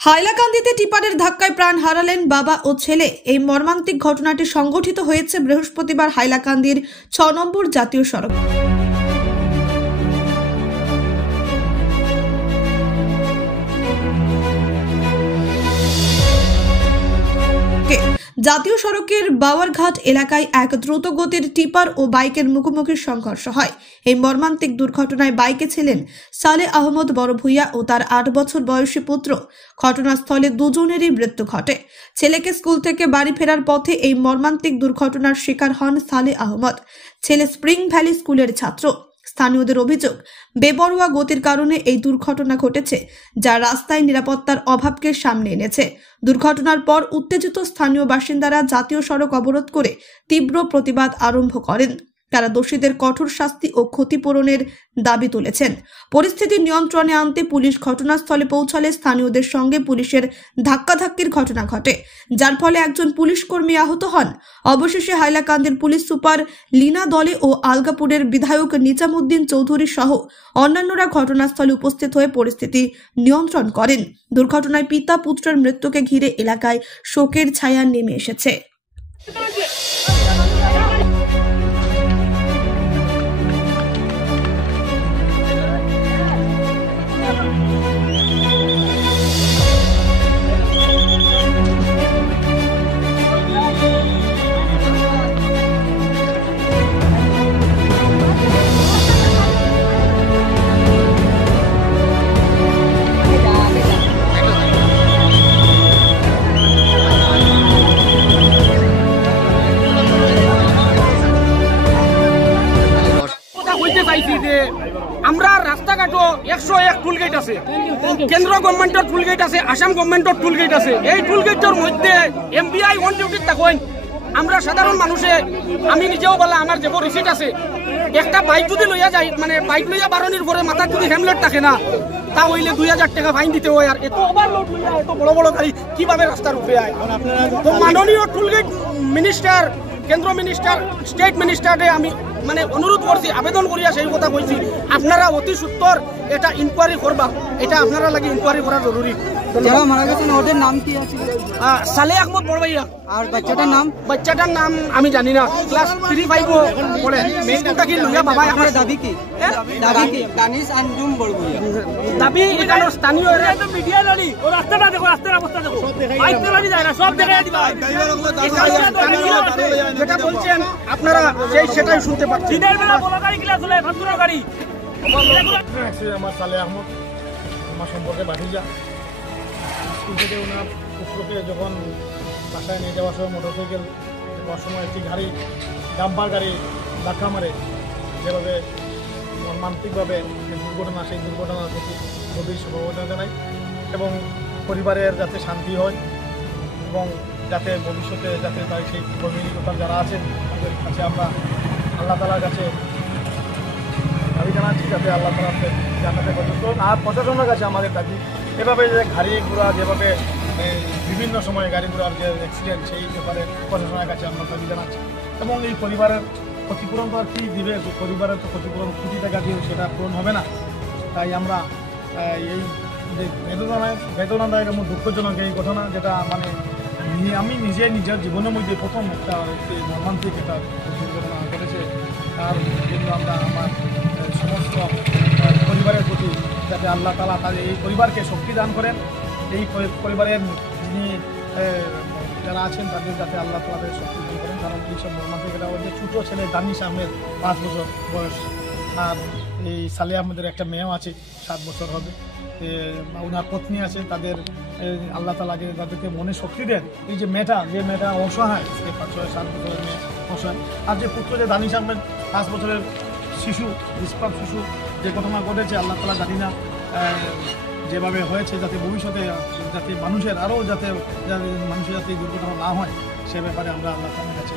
হাইলাকান্দিতে টিপারের ধাক্কায় প্রাণ হারালেন বাবা ও ছেলে। এই মর্মান্তিক ঘটনাটি সংঘটিত হয়েছে বৃহস্পতিবার হাইলাকান্দির ৬ নম্বর জাতীয় সড়ক। জাতীয় সড়কের বাওয়ারঘাট এলাকায় এক দ্রুতগতির টিপার ও বাইকের মুখোমুখি সংঘর্ষ হয়। এই মর্মান্তিক দুর্ঘটনায় বাইকে ছিলেন সালে আহমদ বড় ভূঁইয়া ও তার ৮ বছর বয়সী পুত্র। ঘটনাস্থলে দুজনেরই মৃত্যু ঘটে। ছেলেকে স্কুল থেকে বাড়ি ফেরার পথে এই মর্মান্তিক দুর্ঘটনার শিকার হন সালে আহমদ। ছেলে স্প্রিং ভ্যালি স্কুলের ছাত্র। স্থানীয়দের অভিযোগ, বেপরোয়া গতির কারণে এই দুর্ঘটনা ঘটেছে, যা রাস্তায় নিরাপত্তার অভাবকে সামনে এনেছে। দুর্ঘটনার পর উত্তেজিত স্থানীয় বাসিন্দারা জাতীয় সড়ক অবরোধ করে তীব্র প্রতিবাদ আরম্ভ করেন। তারা দোষীদের কঠোর শাস্তি ও ক্ষতিপূরণের দাবি তুলেছেন। পরিস্থিতি নিয়ন্ত্রণে আনতে পুলিশ ঘটনাস্থলে পৌঁছালে স্থানীয়দের সঙ্গে পুলিশের ধাক্কাধাক্কির ঘটনা ঘটে, যার ফলে একজন পুলিশ কর্মী আহত হন। অবশেষে হাইলাকান্দির পুলিশ সুপার লীনা দলে ও আলগাপুরের বিধায়ক নিজামুদ্দিন চৌধুরী সহ অন্যান্যরা ঘটনাস্থলে উপস্থিত হয়ে পরিস্থিতি নিয়ন্ত্রণ করেন। দুর্ঘটনায় পিতা পুত্রের মৃত্যুকে ঘিরে এলাকায় শোকের ছায়া নেমে এসেছে। আমরা রাস্তাঘাটও 101 টুলগেট আছে, কেন্দ্র গভর্নমেন্টের টুলগেট আছে, আসাম গভর্নমেন্টের টুলগেট আছে। এই টুলগেটের মধ্যে এমবিআই অন ডিউটি থাকেন। আমরা সাধারণ মানুষে, আমি নিজেও বলা, আমার যে রিসিট আছে, একটা বাইক যদি লইয়া যায়, মানে বাইক লইয়া বারণের পরে মাথার যদি হেমলেট থাকে না, তা হইলে 2000 টাকা ফাইন দিতে হয়। আর এত ওভারলোড লইয়া এত বড় বড় গাড়ি কিভাবে রাস্তার উপরে আয়? তো মাননীয় টুলগেট মিনিস্টার, কেন্দ্র মিনিস্টার, স্টেট মিনিস্টারে আমি মানে অনুরোধ করছি, আবেদন করিয়া সেই কথা কইছি, আপনারা অতি সত্বর এটা ইনকোয়ারি করবা। এটা আপনারা লাগে ইনকোয়ারি করা জরুরি। যারা মারা গেছেন ওদের নাম কি আছে? সালে আহমদ বড় ভাইয়া। আর বাচ্চাটার নাম আমি জানি না, ক্লাস 3-5 পড়ে। মেয়েটা কি লইয়া বাবা আমার দাবি কি? দানিশ আঞ্জুম বড় ভূঁইয়া। দাবি এখানে স্থানীয় এরিয়া তো মিডিয়া লড়ি। ও রাস্তাটা দেখো, রাস্তার অবস্থা দেখো, বাইক লড়ি যায় না, সব দেখাই দিবা। যেটা বলছেন আপনারা সেটাই শুনতে পাচ্ছি। দিনের বেলা বড় গাড়ি ক্লাস হলে ভাতুরা গাড়ি। আমার সালে আহমদ, আমার সম্পর্কে ভাতিজা। স্কুল থেকে ওনার পুত্রকে যখন বাসায় নিয়ে যাওয়ার সময় মোটরসাইকেল যাওয়ার সময় একটি গাড়ি, ডাম্পার গাড়ি ধাক্কা মারে, যেভাবে মর্মান্তিকভাবে দুর্ঘটনা, সেই দুর্ঘটনার প্রতি গভীর সমবেদনা জানাই এবং পরিবারের যাতে শান্তি হয় এবং যাতে ভবিষ্যতে যাতে তাই সেই কর্মীরা যারা আছেন তাদের কাছে আমরা আল্লাহ তাআলার কাছে দাবি জানাচ্ছি, যাতে আল্লাহ তাআলাকে জান্নাতে পর্যন্ত। আর প্রশাসনের কাছে আমাদের দাবি, এভাবে যে গাড়ি ঘোড়া যেভাবে বিভিন্ন সময়ে গাড়ি ঘোড়ার যে অ্যাক্সিডেন্ট, সেই ব্যাপারে প্রশাসনের কাছে আমরা দাবি জানাচ্ছি। এবং এই পরিবারের ক্ষতিপূরণ তো আর কি দিবে, পরিবারের তো ক্ষতিপূরণ কোটি টাকা দিয়ে সেটা পূরণ হবে না। তাই আমরা এই যে বেদনাদায়ক এবং দুঃখজনক এই ঘটনা, যেটা মানে আমি নিজের জীবনের মধ্যে প্রথম একটা মর্মান্তিক একটা দুর্ঘটনা ঘটেছে, তার জন্য আমরা আমার সমস্ত পরিবারের প্রতি যাতে আল্লাহ তাআলা তাদের এই পরিবারকে শক্তি দান করেন, এই পরিবারের যিনি যারা আছেন তাদের যাতে আল্লাহ তাআলা শক্তি দান করেন। কারণ এইসব মর্মান্তিক, এটা ওদের ছোটো ছেলে দানিশ আহমেদ 5 বছর বয়স, আর এই সালে আহমেদের একটা মেয়েও আছে, 7 বছর হবে। ওনার পত্নী আছে, তাদের আল্লাহ তাআলাকে তাদেরকে মনে শক্তি দেন। এই যে মেয়েটা অসহায়, 5-6-7 বছরের মেয়ে অসহায়, আর যে পুত্র যে দানিশ আহমেদ 5 বছরের শিশু, নিষ্পাপ শিশু, যে ঘটনা ঘটেছে, আল্লাহ তাআলা জানি না যেভাবে হয়েছে, যাতে ভবিষ্যতে যাতে মানুষের আরও যাতে মানুষের যাতে দুর্ঘটনা না হয়, সে ব্যাপারে আমরা আল্লাহ তাআলার কাছে